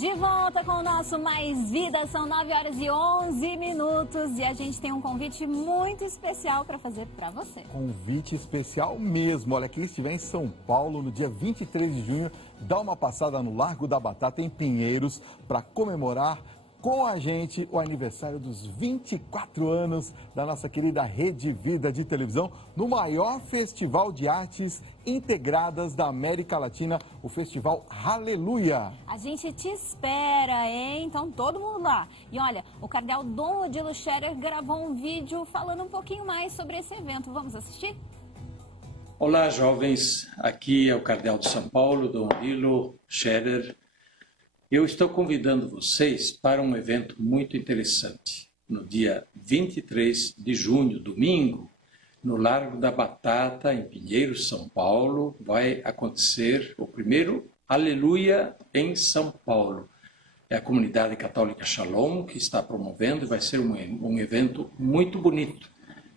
de volta com o nosso Mais Vida, são 9h11 e a gente tem um convite muito especial para fazer para você. Convite especial mesmo, olha, quem estiver em São Paulo no dia 23 de junho, dá uma passada no Largo da Batata, em Pinheiros, para comemorar com a gente o aniversário dos 24 anos da nossa querida Rede Vida de televisão, no maior festival de artes integradas da América Latina, o Festival Aleluia. A gente te espera, hein? Então todo mundo lá. E olha, o cardeal Dom Odilo Scherer gravou um vídeo falando um pouquinho mais sobre esse evento. Vamos assistir? Olá, jovens. Aqui é o cardeal de São Paulo, Dom Odilo Scherer. Eu estou convidando vocês para um evento muito interessante. No dia 23 de junho, domingo, no Largo da Batata, em Pinheiros, São Paulo, vai acontecer o primeiro Aleluia em São Paulo. É a comunidade católica Shalom que está promovendo e vai ser um evento muito bonito.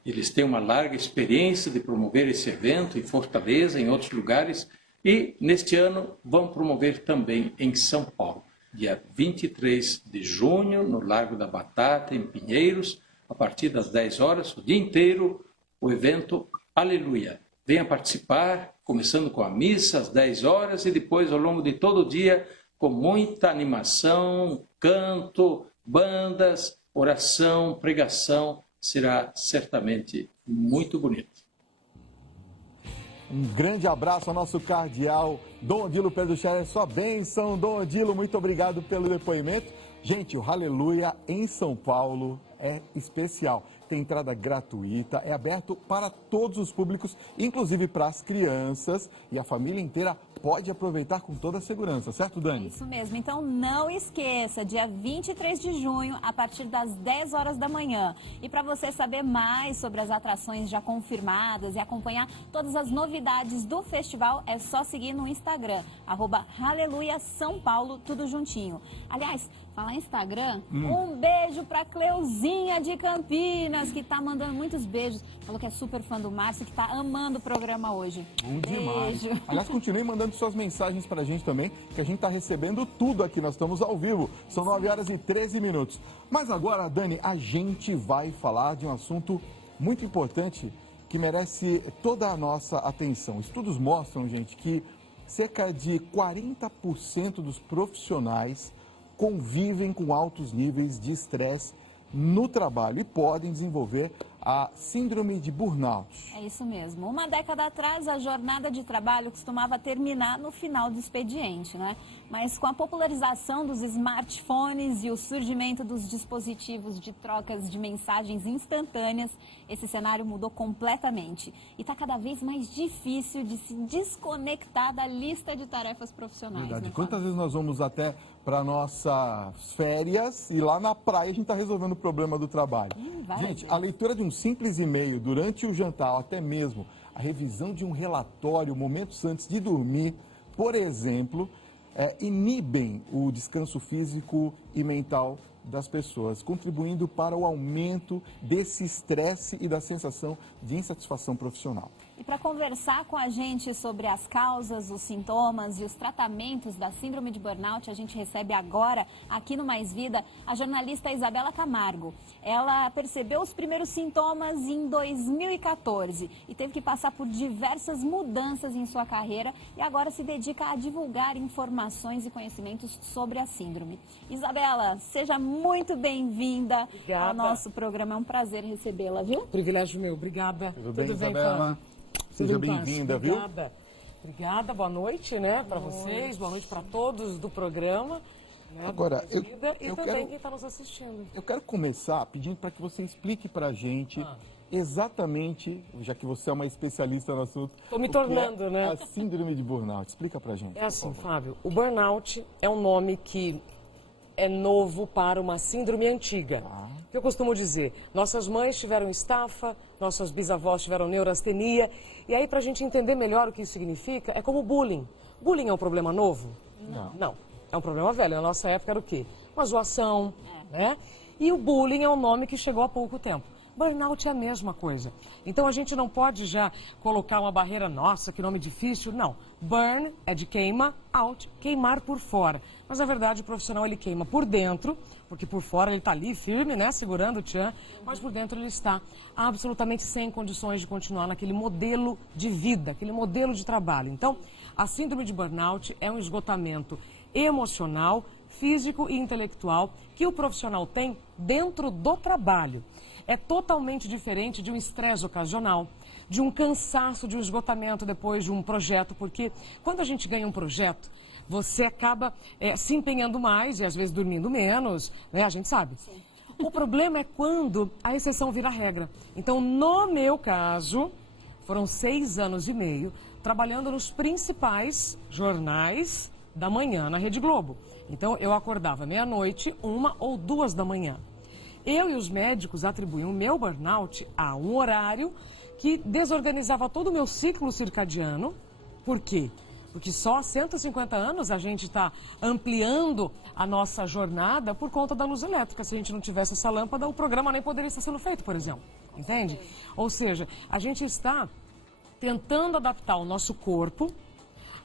Eles têm uma larga experiência de promover esse evento em Fortaleza, em outros lugares, e neste ano vão promover também em São Paulo, dia 23 de junho, no Largo da Batata, em Pinheiros, a partir das 10 horas, o dia inteiro, o evento Aleluia. Venha participar, começando com a missa às 10 horas e depois ao longo de todo o dia, com muita animação, canto, bandas, oração, pregação, será certamente muito bonito. Um grande abraço ao nosso cardeal Dom Odilo Pedro Scherer, sua bênção. Dom Odilo, muito obrigado pelo depoimento. Gente, o Aleluia em São Paulo é especial. Tem entrada gratuita, é aberto para todos os públicos, inclusive para as crianças, e a família inteira pode aproveitar com toda a segurança, certo, Dani? Isso mesmo, então não esqueça, dia 23 de junho, a partir das 10 horas da manhã. E para você saber mais sobre as atrações já confirmadas e acompanhar todas as novidades do festival, é só seguir no Instagram, @Aleluia São Paulo, tudo juntinho. Aliás, falar em Instagram, um beijo pra Cleuzinha de Campinas, que tá mandando muitos beijos. Falou que é super fã do Márcio, que tá amando o programa hoje. Bom demais. Beijo. Aliás, continue mandando suas mensagens pra gente também, que a gente tá recebendo tudo aqui. Nós estamos ao vivo. São 9h13. Mas agora, Dani, a gente vai falar de um assunto muito importante que merece toda a nossa atenção. Estudos mostram, gente, que cerca de 40% dos profissionais convivem com altos níveis de estresse no trabalho e podem desenvolver a síndrome de burnout. É isso mesmo. Uma década atrás, a jornada de trabalho costumava terminar no final do expediente, né? Mas com a popularização dos smartphones e o surgimento dos dispositivos de trocas de mensagens instantâneas, esse cenário mudou completamente. E está cada vez mais difícil de se desconectar da lista de tarefas profissionais. Verdade. Né, Quantas vezes nós vamos até para nossas férias e lá na praia a gente está resolvendo o problema do trabalho? Gente, a leitura de um simples e-mail durante o jantar, ou até mesmo a revisão de um relatório momentos antes de dormir, por exemplo, inibem o descanso físico e mental das pessoas, contribuindo para o aumento desse estresse e da sensação de insatisfação profissional. E para conversar com a gente sobre as causas, os sintomas e os tratamentos da síndrome de burnout, a gente recebe agora, aqui no Mais Vida, a jornalista Isabela Camargo. Ela percebeu os primeiros sintomas em 2014 e teve que passar por diversas mudanças em sua carreira e agora se dedica a divulgar informações e conhecimentos sobre a síndrome. Isabela, seja muito bem-vinda ao nosso programa. É um prazer recebê-la, viu? Privilégio meu. Obrigada. Tudo bem, Isabela? Seja bem-vinda, viu? Obrigada, boa noite, né, para vocês, boa noite para todos do programa. Né, agora, e também quem está nos assistindo. Eu quero começar pedindo para que você explique para a gente exatamente, já que você é uma especialista no assunto... Estou me tornando, né? A síndrome de burnout. Explica para a gente. É assim, Fábio, o burnout é um nome que é novo para uma síndrome antiga. Que eu costumo dizer, nossas mães tiveram estafa, nossos bisavós tiveram neurastenia, e aí para a gente entender melhor o que isso significa, é como bullying. Bullying é um problema novo? Não. É um problema velho. Na nossa época era o quê? Uma zoação, né? E o bullying é um nome que chegou há pouco tempo. Burnout é a mesma coisa. Então a gente não pode já colocar uma barreira, nossa, que nome difícil. Não. Burn é de queima, out, queimar por fora. Mas na verdade o profissional ele queima por dentro, porque por fora ele está ali firme, né, segurando o tchan, mas por dentro ele está absolutamente sem condições de continuar naquele modelo de vida, aquele modelo de trabalho. Então, a síndrome de burnout é um esgotamento emocional, físico e intelectual que o profissional tem dentro do trabalho. É totalmente diferente de um estresse ocasional, de um cansaço, de um esgotamento depois de um projeto, porque quando a gente ganha um projeto, você acaba se empenhando mais e às vezes dormindo menos, né? A gente sabe. Sim. O problema é quando a exceção vira regra. Então, no meu caso, foram 6 anos e meio trabalhando nos principais jornais da manhã na Rede Globo. Então, eu acordava meia-noite, 1 ou 2 da manhã. Eu e os médicos atribuíam o meu burnout a um horário que desorganizava todo o meu ciclo circadiano. Por quê? Porque só há 150 anos a gente está ampliando a nossa jornada por conta da luz elétrica. Se a gente não tivesse essa lâmpada, o programa nem poderia estar sendo feito, por exemplo. Entende? Ou seja, a gente está tentando adaptar o nosso corpo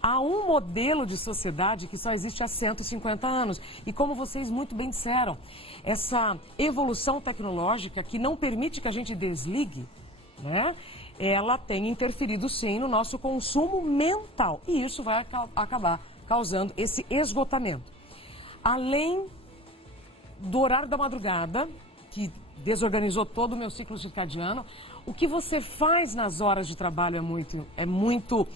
a um modelo de sociedade que só existe há 150 anos. E como vocês muito bem disseram, essa evolução tecnológica que não permite que a gente desligue, né? Ela tem interferido sim no nosso consumo mental. E isso vai acabar causando esse esgotamento. Além do horário da madrugada, que desorganizou todo o meu ciclo circadiano, o que você faz nas horas de trabalho é muito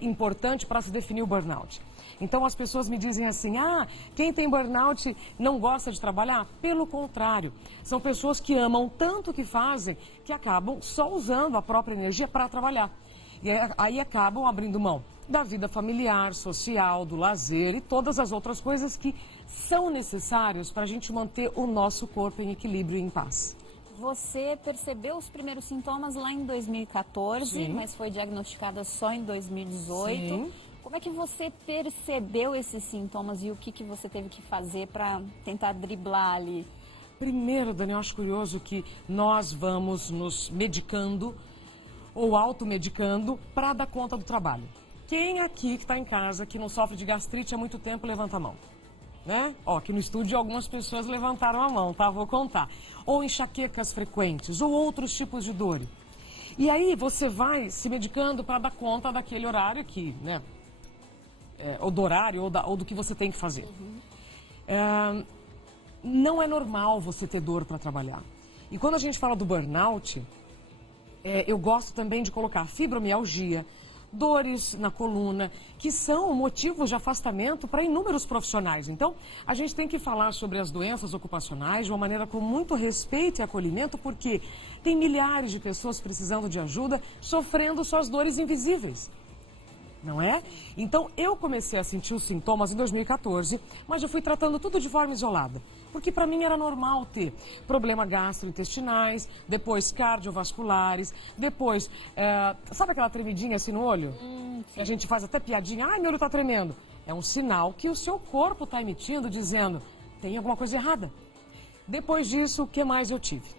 importante para se definir o burnout. Então as pessoas me dizem assim, quem tem burnout não gosta de trabalhar? Pelo contrário, são pessoas que amam tanto o que fazem que acabam só usando a própria energia para trabalhar. E aí acabam abrindo mão da vida familiar, social, do lazer e todas as outras coisas que são necessárias para a gente manter o nosso corpo em equilíbrio e em paz. Você percebeu os primeiros sintomas lá em 2014, sim, mas foi diagnosticada só em 2018. Sim. Como é que você percebeu esses sintomas e o que você teve que fazer para tentar driblar ali? Primeiro, Dani, eu acho curioso que nós vamos nos medicando ou automedicando para dar conta do trabalho. Quem aqui que está em casa, que não sofre de gastrite há muito tempo, levanta a mão. Né? Ó, aqui no estúdio algumas pessoas levantaram a mão, tá? Vou contar. Ou enxaquecas frequentes, ou outros tipos de dor. E aí você vai se medicando para dar conta daquele horário que, né? Ou do horário, ou do que você tem que fazer. Não é normal você ter dor para trabalhar. E quando a gente fala do burnout, eu gosto também de colocar fibromialgia, dores na coluna, que são motivos de afastamento para inúmeros profissionais. Então, a gente tem que falar sobre as doenças ocupacionais de uma maneira com muito respeito e acolhimento, porque tem milhares de pessoas precisando de ajuda, sofrendo suas dores invisíveis. Não é? Então, eu comecei a sentir os sintomas em 2014, mas eu fui tratando tudo de forma isolada. Porque para mim era normal ter problemas gastrointestinais, depois cardiovasculares, depois, sabe aquela tremidinha assim no olho? A gente faz até piadinha, ai, meu olho está tremendo. É um sinal que o seu corpo está emitindo, dizendo, tem alguma coisa errada. Depois disso, o que mais eu tive?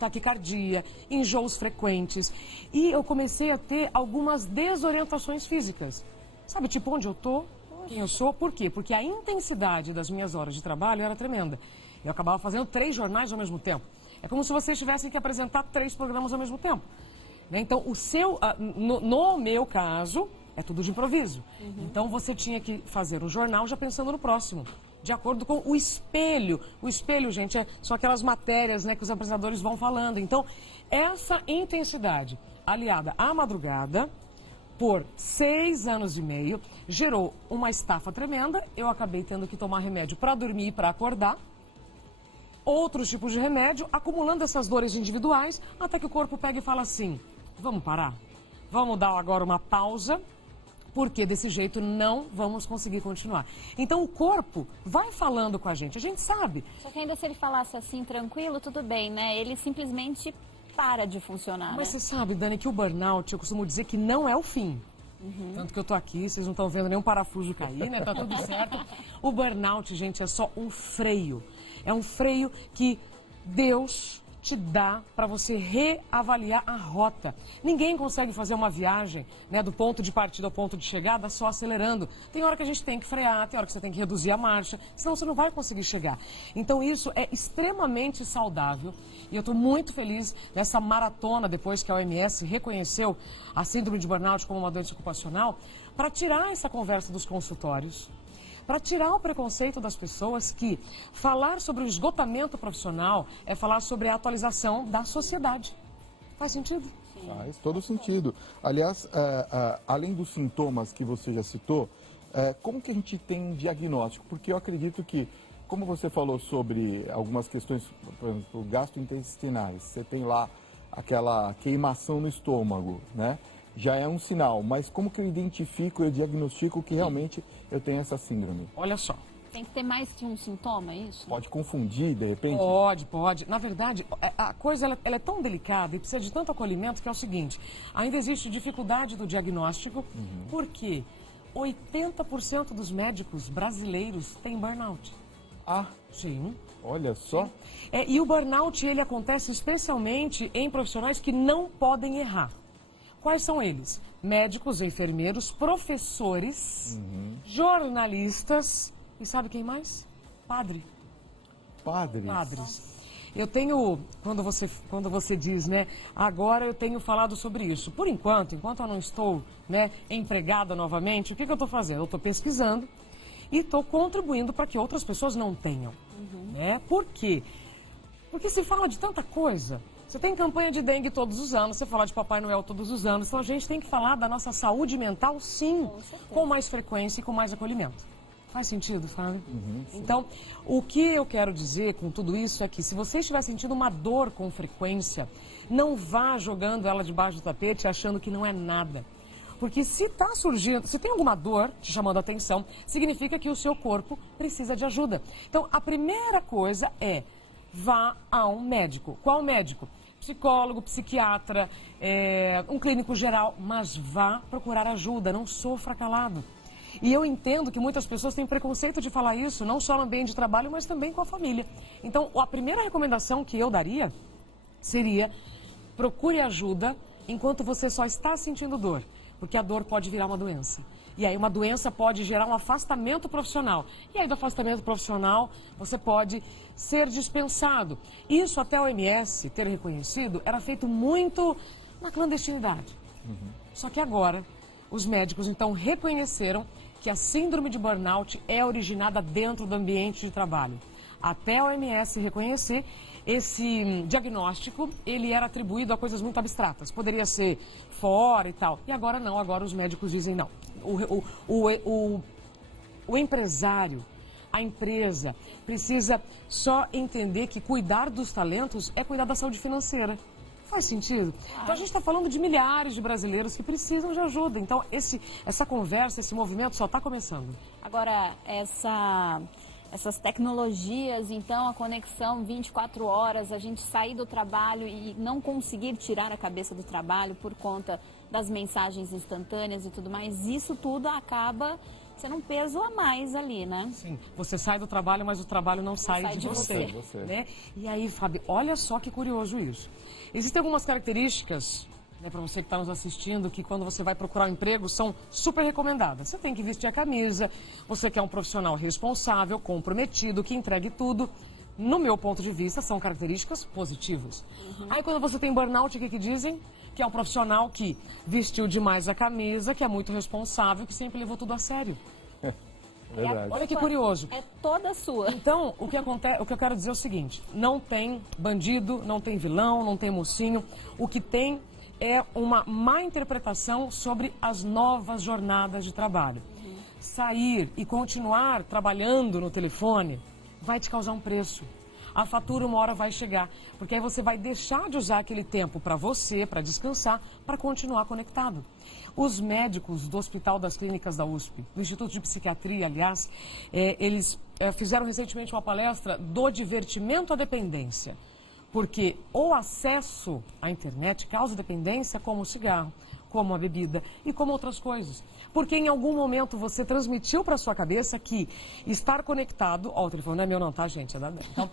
Taquicardia, enjoos frequentes. E eu comecei a ter algumas desorientações físicas. Sabe, tipo, onde eu tô, quem eu sou, por quê? Porque a intensidade das minhas horas de trabalho era tremenda. Eu acabava fazendo 3 jornais ao mesmo tempo. É como se vocês tivessem que apresentar 3 programas ao mesmo tempo. Né? Então, no meu caso, é tudo de improviso. Então, você tinha que fazer um jornal já pensando no próximo. De acordo com o espelho. O espelho, gente, são aquelas matérias, né, que os apresentadores vão falando. Então, essa intensidade aliada à madrugada, por 6 anos e meio, gerou uma estafa tremenda. Eu acabei tendo que tomar remédio para dormir e para acordar. Outros tipos de remédio, acumulando essas dores individuais, até que o corpo pega e fala assim, vamos parar? Vamos dar agora uma pausa, porque desse jeito não vamos conseguir continuar. Então o corpo vai falando com a gente sabe. Só que ainda se ele falasse assim, tranquilo, tudo bem, né? Ele simplesmente para de funcionar, Mas né? você sabe, Dani, que o burnout, eu costumo dizer que não é o fim. Tanto que eu tô aqui, vocês não estão vendo nenhum parafuso cair, né? Tá tudo certo. O burnout, gente, é só um freio. É um freio que Deus te dá para você reavaliar a rota. Ninguém consegue fazer uma viagem, né, do ponto de partida ao ponto de chegada só acelerando. Tem hora que a gente tem que frear, tem hora que você tem que reduzir a marcha, senão você não vai conseguir chegar. Então isso é extremamente saudável e eu estou muito feliz nessa maratona depois que a OMS reconheceu a síndrome de burnout como uma doença ocupacional, para tirar essa conversa dos consultórios, para tirar o preconceito das pessoas que falar sobre o esgotamento profissional é falar sobre a atualização da sociedade. Faz sentido? Faz todo sentido. Aliás, além dos sintomas que você já citou, como que a gente tem diagnóstico? Porque eu acredito que, como você falou sobre algumas questões, por exemplo, gastrointestinais, você tem lá aquela queimação no estômago, né? Já é um sinal, mas como que eu identifico, eu diagnostico que realmente eu tenho essa síndrome? Olha só. Tem que ter mais de um sintoma, é isso? Pode confundir, de repente? Pode. Na verdade, a coisa ela é tão delicada e precisa de tanto acolhimento que é o seguinte, ainda existe dificuldade do diagnóstico, porque 80% dos médicos brasileiros têm burnout. Ah, Sim. olha só. E o burnout, ele acontece especialmente em profissionais que não podem errar. Quais são eles? Médicos, enfermeiros, professores, jornalistas e sabe quem mais? Padre. Padres. Padres. Eu tenho, quando você diz, né, agora eu tenho falado sobre isso. Por enquanto eu não estou, né, empregada novamente, o que eu estou fazendo? Eu estou pesquisando e estou contribuindo para que outras pessoas não tenham. Né? Por quê? Porque se fala de tanta coisa. Você tem campanha de dengue todos os anos, você fala de Papai Noel todos os anos, então a gente tem que falar da nossa saúde mental, sim, com mais frequência e com mais acolhimento. Faz sentido, Fábio? Então, o que eu quero dizer com tudo isso é que se você estiver sentindo uma dor com frequência, não vá jogando ela debaixo do tapete achando que não é nada. Porque se está surgindo, se tem alguma dor te chamando a atenção, significa que o seu corpo precisa de ajuda. Então, a primeira coisa é vá a um médico. Qual médico? Psicólogo, psiquiatra, um clínico geral, mas vá procurar ajuda, não sofra calado. E eu entendo que muitas pessoas têm preconceito de falar isso, não só no ambiente de trabalho, mas também com a família. Então, a primeira recomendação que eu daria seria procure ajuda enquanto você só está sentindo dor, porque a dor pode virar uma doença. E aí uma doença pode gerar um afastamento profissional. E aí do afastamento profissional você pode ser dispensado. Isso até a OMS ter reconhecido era feito muito na clandestinidade. Só que agora os médicos então reconheceram que a síndrome de burnout é originada dentro do ambiente de trabalho. Até a OMS reconhecer, esse diagnóstico, ele era atribuído a coisas muito abstratas. Poderia ser fora e tal. E agora não, agora os médicos dizem não. O empresário, a empresa, precisa só entender que cuidar dos talentos é cuidar da saúde financeira. Faz sentido? Então a gente está falando de milhares de brasileiros que precisam de ajuda. Então essa conversa, esse movimento só está começando. Agora, essas tecnologias, então, a conexão 24 horas, a gente sair do trabalho e não conseguir tirar a cabeça do trabalho por conta das mensagens instantâneas e tudo mais, isso tudo acaba sendo um peso a mais ali, né? Sim, você sai do trabalho, mas o trabalho não sai de você. Né? E aí, Fábio, olha só que curioso isso. Existem algumas características, né, para você que está nos assistindo, que quando você vai procurar um emprego são super recomendadas. Você tem que vestir a camisa, você quer um profissional responsável, comprometido, que entregue tudo. No meu ponto de vista, são características positivas. Aí quando você tem burnout, o que dizem? Que é um profissional que vestiu demais a camisa, que é muito responsável, que sempre levou tudo a sério. Verdade. Olha que curioso. É toda sua. Então, o que eu quero dizer é o seguinte, não tem bandido, não tem vilão, não tem mocinho. O que tem é uma má interpretação sobre as novas jornadas de trabalho. Sair e continuar trabalhando no telefone vai te causar um preço. A fatura uma hora vai chegar, porque aí você vai deixar de usar aquele tempo para você, para descansar, para continuar conectado. Os médicos do Hospital das Clínicas da USP, do Instituto de Psiquiatria, aliás, eles fizeram recentemente uma palestra do divertimento à dependência. Porque o acesso à internet causa dependência como o cigarro, como a bebida e como outras coisas. Porque em algum momento você transmitiu para sua cabeça que estar conectado... Ó, o telefone não é meu não, tá, gente? É da Dani. Então,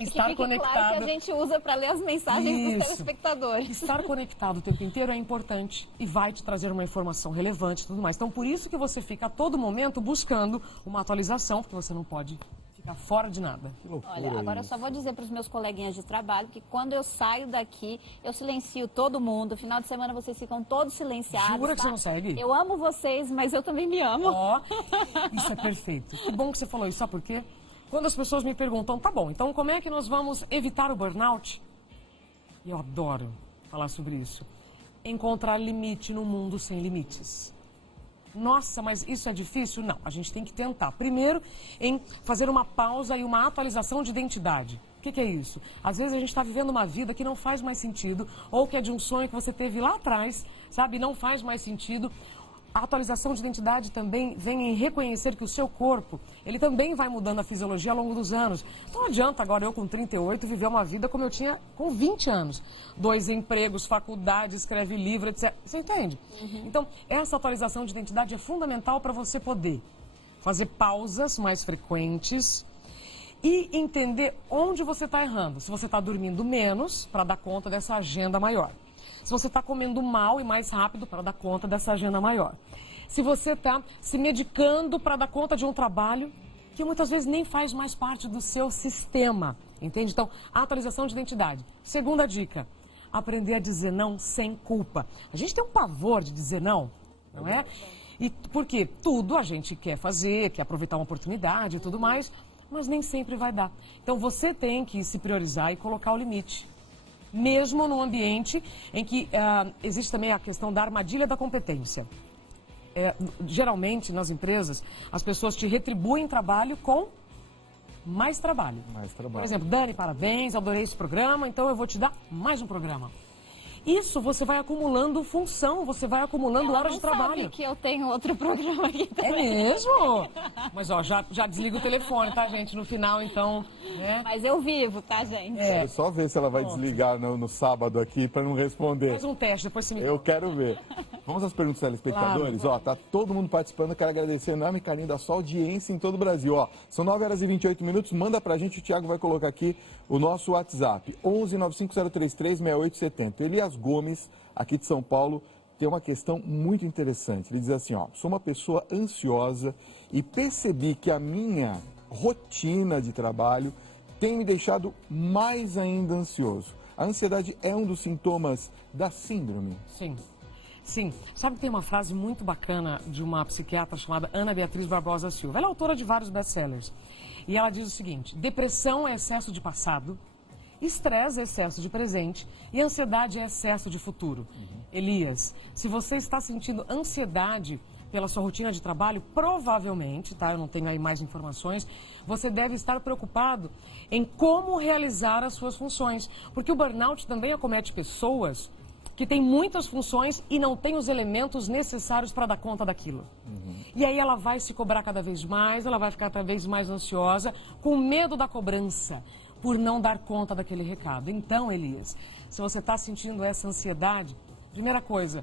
estar conectado... Claro que a gente usa para ler as mensagens dos telespectadores. Estar conectado o tempo inteiro é importante e vai te trazer uma informação relevante e tudo mais. Então, por isso que você fica a todo momento buscando uma atualização, porque você não pode ficar fora de nada. Que loucura. Olha, agora eu só vou dizer para os meus coleguinhas de trabalho que quando eu saio daqui, eu silencio todo mundo. Final de semana vocês ficam todos silenciados. Jura que tá? você não segue? Eu amo vocês, mas eu também me amo. Ó, isso é perfeito. Que bom que você falou isso, sabe por quê? Quando as pessoas me perguntam, tá bom, então como é que nós vamos evitar o burnout? E eu adoro falar sobre isso. Encontrar limite no mundo sem limites. Nossa, mas isso é difícil? Não, a gente tem que tentar. Primeiro, em fazer uma pausa e uma atualização de identidade. O que é isso? Às vezes a gente está vivendo uma vida que não faz mais sentido, ou que é de um sonho que você teve lá atrás, sabe? Não faz mais sentido. A atualização de identidade também vem em reconhecer que o seu corpo, ele também vai mudando a fisiologia ao longo dos anos. Então não adianta agora eu com 38 viver uma vida como eu tinha com 20 anos. 2 empregos, faculdade, escreve livro, etc. Você entende? Então essa atualização de identidade é fundamental para você poder fazer pausas mais frequentes e entender onde você está errando. Se você está dormindo menos para dar conta dessa agenda maior. Se você está comendo mal e mais rápido para dar conta dessa agenda maior. Se você está se medicando para dar conta de um trabalho que muitas vezes nem faz mais parte do seu sistema, entende? Então, a atualização de identidade. Segunda dica, aprender a dizer não sem culpa. A gente tem um pavor de dizer não, não é? E porque tudo a gente quer fazer, quer aproveitar uma oportunidade e tudo mais, mas nem sempre vai dar. Então, você tem que se priorizar e colocar o limite. Mesmo num ambiente em que existe também a questão da armadilha da competência. Geralmente, nas empresas, as pessoas te retribuem trabalho com mais trabalho. Mais trabalho. Por exemplo, Dani, parabéns, adorei esse programa, então eu vou te dar mais um programa. Isso você vai acumulando função, você vai acumulando horas de trabalho. Sabe que eu tenho outro programa aqui também. É mesmo? Mas ó, já desliga o telefone, tá, gente? No final, então, né? Mas eu vivo, tá, gente? Quero só ver se ela vai desligar no sábado aqui para não responder. Faz um teste, depois você me... Eu quero ver. Vamos às perguntas dos telespectadores? Claro. Ó, tá todo mundo participando. Quero agradecer o enorme carinho da sua audiência em todo o Brasil. Ó, são 9h28. Manda pra gente, o Thiago vai colocar aqui o nosso WhatsApp. 11 950336870. Elias Gomes, aqui de São Paulo, tem uma questão muito interessante. Ele diz assim, ó, sou uma pessoa ansiosa e percebi que a minha rotina de trabalho tem me deixado mais ainda ansioso. A ansiedade é um dos sintomas da síndrome? Sim. Sim. Sabe que tem uma frase muito bacana de uma psiquiatra chamada Ana Beatriz Barbosa Silva. Ela é autora de vários best-sellers. E ela diz o seguinte, depressão é excesso de passado, estresse é excesso de presente e ansiedade é excesso de futuro. Elias, se você está sentindo ansiedade pela sua rotina de trabalho, provavelmente, tá? Eu não tenho aí mais informações, você deve estar preocupado em como realizar as suas funções. Porque o burnout também acomete pessoas que têm muitas funções e não têm os elementos necessários para dar conta daquilo. E aí ela vai se cobrar cada vez mais, ela vai ficar cada vez mais ansiosa, com medo da cobrança, por não dar conta daquele recado. Então, Elias, se você está sentindo essa ansiedade, primeira coisa,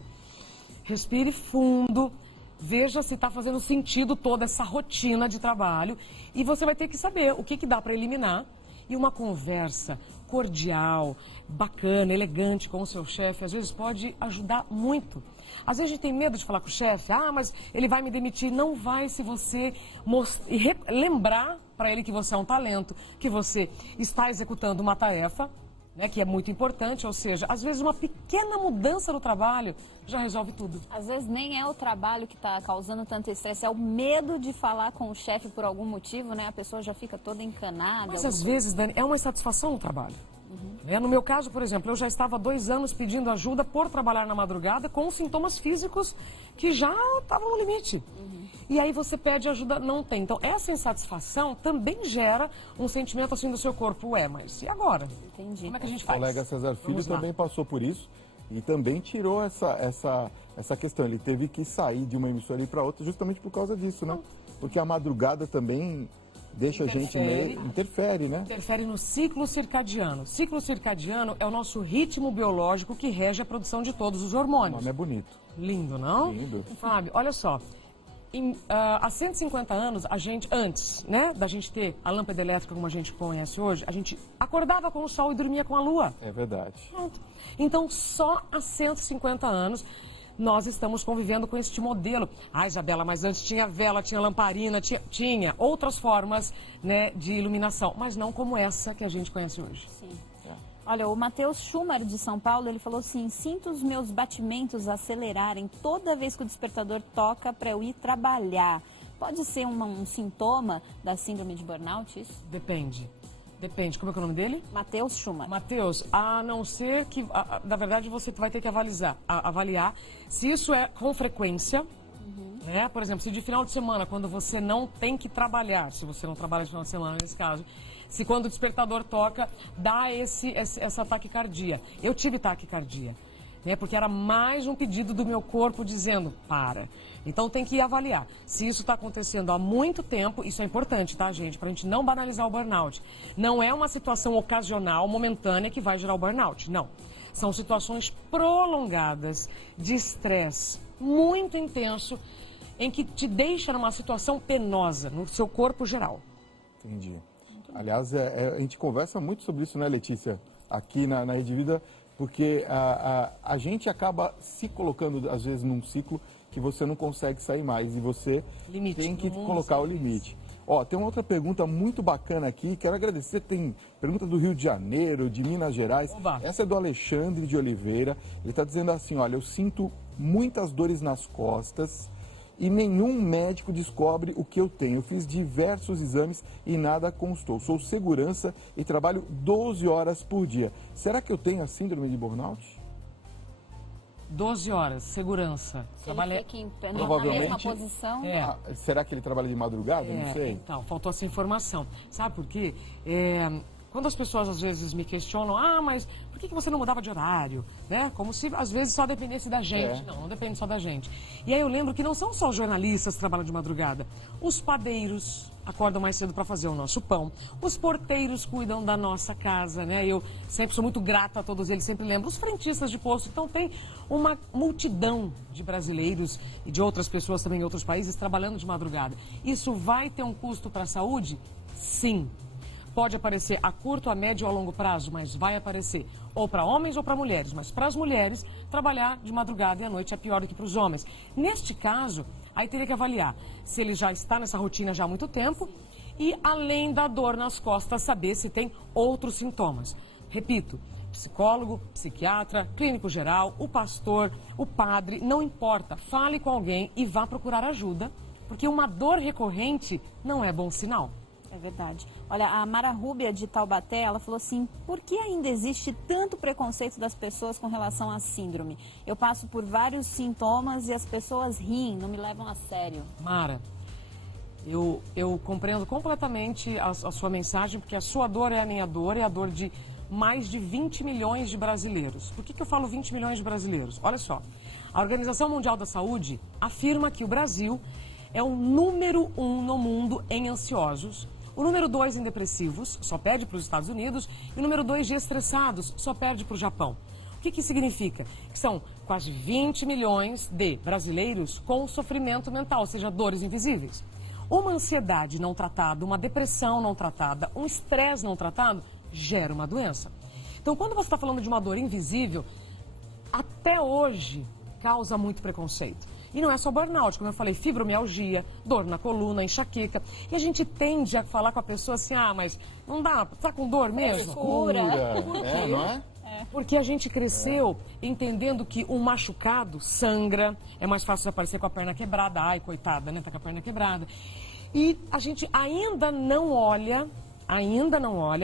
respire fundo, veja se está fazendo sentido toda essa rotina de trabalho e você vai ter que saber o que dá para eliminar. E uma conversa cordial, bacana, elegante com o seu chefe, às vezes pode ajudar muito. Às vezes a gente tem medo de falar com o chefe, mas ele vai me demitir. Não vai se você lembrar para ele que você é um talento, que você está executando uma tarefa, né, que é muito importante, ou seja, às vezes uma pequena mudança no trabalho já resolve tudo. Às vezes nem é o trabalho que está causando tanto estresse, é o medo de falar com o chefe por algum motivo, né? A pessoa já fica toda encanada. Mas às vezes, Dani, é uma insatisfação no trabalho. No meu caso, por exemplo, eu já estava há 2 anos pedindo ajuda por trabalhar na madrugada com sintomas físicos que já estavam no limite. E aí você pede ajuda, não tem. Então, essa insatisfação também gera um sentimento assim do seu corpo. Mas e agora? Entendi. Como é que a gente O faz? colega César Filho Vamos lá. também passou por isso e também tirou essa questão. Ele teve que sair de uma emissora e ir para outra justamente por causa disso, né? Porque a madrugada também deixa a gente meio... Interfere, né? Interfere no ciclo circadiano. O ciclo circadiano é o nosso ritmo biológico que rege a produção de todos os O hormônios. nome é bonito. Lindo, não? Lindo. Fábio, olha só. Há 150 anos, antes, né, da gente ter a lâmpada elétrica como a gente conhece hoje, a gente acordava com o sol e dormia com a lua. É verdade. Pronto. Então, só há 150 anos, nós estamos convivendo com este modelo. Ah, Isabela, mas antes tinha vela, tinha lamparina, tinha outras formas, né, de iluminação, mas não como essa que a gente conhece hoje. Sim. Olha, o Matheus Schumer, de São Paulo, ele falou assim: sinto os meus batimentos acelerarem toda vez que o despertador toca para eu ir trabalhar. Pode ser um sintoma da síndrome de burnout, isso? Depende. Depende. Como é que é o nome dele? Matheus Schumer. Matheus, a não ser que, na verdade, você vai ter que avaliar se isso é com frequência. Né? Por exemplo, se de final de semana, quando você não tem que trabalhar, se você não trabalha de final de semana, nesse caso, se quando o despertador toca, dá essa taquicardia. Eu tive taquicardia, né? Porque era mais um pedido do meu corpo dizendo, para. Então tem que avaliar. Se isso está acontecendo há muito tempo, isso é importante, tá, gente? Para a gente não banalizar o burnout. Não é uma situação ocasional, momentânea, que vai gerar o burnout, não. São situações prolongadas de estresse muito intenso, em que te deixa numa situação penosa no seu corpo geral. Entendi. Aliás, a gente conversa muito sobre isso, né, Letícia? Aqui na Rede Vida, porque a gente acaba se colocando, às vezes, num ciclo que você não consegue sair mais e você tem que colocar o limite. Ó, tem uma outra pergunta muito bacana aqui, quero agradecer, tem pergunta do Rio de Janeiro, de Minas Gerais. Oba. Essa é do Alexandre de Oliveira, ele está dizendo assim, olha, eu sinto muitas dores nas costas e nenhum médico descobre o que eu tenho. Eu fiz diversos exames e nada constou. Sou segurança e trabalho 12 horas por dia. Será que eu tenho a síndrome de burnout? 12 horas, segurança. Se ele fica na Provavelmente. mesma posição... Será que ele trabalha de madrugada? Não sei. Então, faltou essa informação. Sabe por quê? Quando as pessoas às vezes me questionam, mas por que você não mudava de horário? Né? Como se às vezes só dependesse da gente. Não depende só da gente. E aí eu lembro que não são só os jornalistas que trabalham de madrugada. Os padeiros acordam mais cedo para fazer o nosso pão. Os porteiros cuidam da nossa casa, né? Eu sempre sou muito grata a todos eles, sempre lembro. Os frentistas de posto. Então tem uma multidão de brasileiros e de outras pessoas também em outros países trabalhando de madrugada. Isso vai ter um custo para a saúde? Sim. Pode aparecer a curto, a médio ou a longo prazo, mas vai aparecer ou para homens ou para mulheres. Mas para as mulheres, trabalhar de madrugada e à noite é pior do que para os homens. Neste caso, aí teria que avaliar se ele já está nessa rotina já há muito tempo e, além da dor nas costas, saber se tem outros sintomas. Repito, psicólogo, psiquiatra, clínico geral, o pastor, o padre, não importa. Fale com alguém e vá procurar ajuda, porque uma dor recorrente não é bom sinal. É verdade. Olha, a Mara Rúbia de Taubaté, ela falou assim, por que ainda existe tanto preconceito das pessoas com relação à síndrome? Eu passo por vários sintomas e as pessoas riem, não me levam a sério. Mara, eu compreendo completamente a sua mensagem, porque a sua dor é a minha dor, é a dor de mais de 20 milhões de brasileiros. Por que eu falo 20 milhões de brasileiros? Olha só, a Organização Mundial da Saúde afirma que o Brasil é o número 1 no mundo em ansiosos, o número 2 em depressivos, só perde para os Estados Unidos, e o número 2 de estressados, só perde para o Japão. O que significa? Que são quase 20 milhões de brasileiros com sofrimento mental, ou seja, dores invisíveis. Uma ansiedade não tratada, uma depressão não tratada, um estresse não tratado, gera uma doença. Então, quando você está falando de uma dor invisível, até hoje causa muito preconceito. E não é só burnout, como eu falei, fibromialgia, dor na coluna, enxaqueca. E a gente tende a falar com a pessoa assim, mas não dá, tá com dor mesmo? Cura. Por quê? Não é? Porque a gente cresceu entendendo que um machucado sangra, é mais fácil aparecer com a perna quebrada, ai, coitada, né, tá com a perna quebrada. E a gente ainda não olha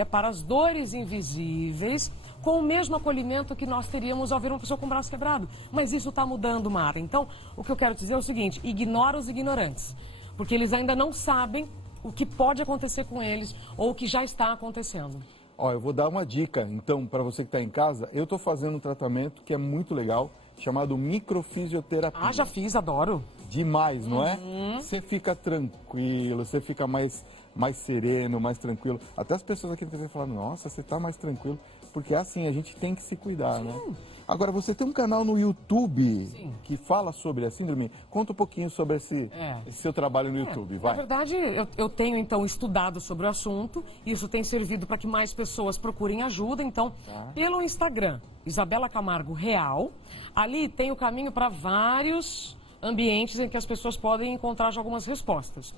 para as dores invisíveis com o mesmo acolhimento que nós teríamos ao ver uma pessoa com o braço quebrado. Mas isso está mudando, Mara. Então, o que eu quero dizer é o seguinte, ignora os ignorantes, porque eles ainda não sabem o que pode acontecer com eles ou o que já está acontecendo. Ó, eu vou dar uma dica, então, para você que está em casa. Eu estou fazendo um tratamento que é muito legal, chamado microfisioterapia. Já fiz, adoro. Demais, não é? Você fica tranquilo, você fica mais mais sereno, mais tranquilo. Até as pessoas aqui na TV falam, nossa, você está mais tranquilo. Porque é assim, a gente tem que se cuidar, né? Agora, você tem um canal no YouTube que fala sobre a síndrome. Conta um pouquinho sobre esse seu trabalho no YouTube, vai. Na verdade, eu tenho, então, estudado sobre o assunto. Isso tem servido para que mais pessoas procurem ajuda. Então, pelo Instagram, Isabela Camargo Real, ali tem o caminho para vários ambientes em que as pessoas podem encontrar já algumas respostas.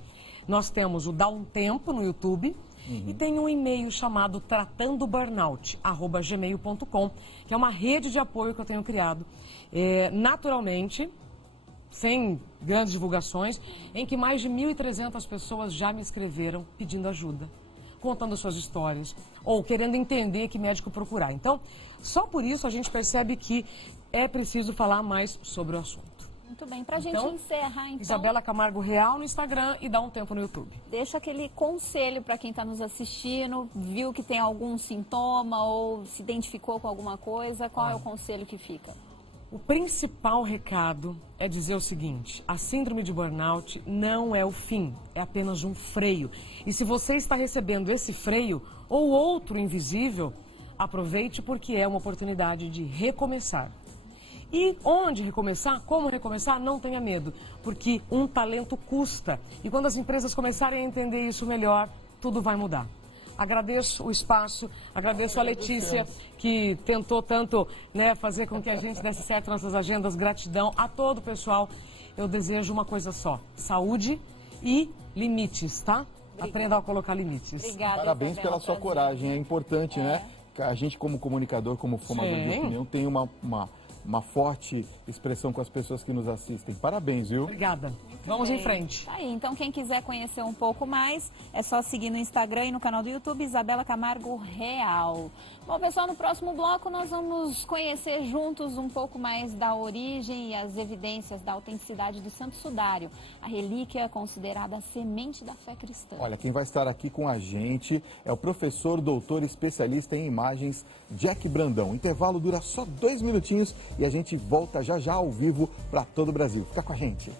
Nós temos o Dá um Tempo no YouTube. E tem um e-mail chamado tratandoburnout@gmail.com, que é uma rede de apoio que eu tenho criado, naturalmente, sem grandes divulgações, em que mais de 1.300 pessoas já me escreveram pedindo ajuda, contando suas histórias, ou querendo entender que médico procurar. Então, só por isso a gente percebe que é preciso falar mais sobre o assunto. Muito bem, pra gente encerrar, então... Isabela Camargo Real no Instagram e Dá um Tempo no YouTube. Deixa aquele conselho para quem está nos assistindo, viu que tem algum sintoma ou se identificou com alguma coisa, qual é o conselho que fica? O principal recado é dizer o seguinte: a síndrome de burnout não é o fim, é apenas um freio. E se você está recebendo esse freio ou outro invisível, aproveite, porque é uma oportunidade de recomeçar. E onde recomeçar, como recomeçar, não tenha medo, porque um talento custa. E quando as empresas começarem a entender isso melhor, tudo vai mudar. Agradeço o espaço, agradeço a Letícia, que tentou tanto, né, fazer com que a gente desse certo nossas agendas. Gratidão a todo o pessoal. Eu desejo uma coisa só: saúde e limites, tá? Aprendam a colocar limites. Obrigada, Parabéns Isabela, pela sua coragem, é importante, né? A gente, como comunicador, como formador de opinião, tem uma forte expressão com as pessoas que nos assistem. Parabéns, viu? Obrigada. Vamos em frente. Tá aí, então quem quiser conhecer um pouco mais, é só seguir no Instagram e no canal do YouTube, Isabela Camargo Real. Bom, pessoal, no próximo bloco nós vamos conhecer juntos um pouco mais da origem e as evidências da autenticidade do Santo Sudário, a relíquia considerada a semente da fé cristã. Olha, quem vai estar aqui com a gente é o professor, doutor, especialista em imagens, Jack Brandão. O intervalo dura só 2 minutinhos e a gente volta já já ao vivo para todo o Brasil. Fica com a gente.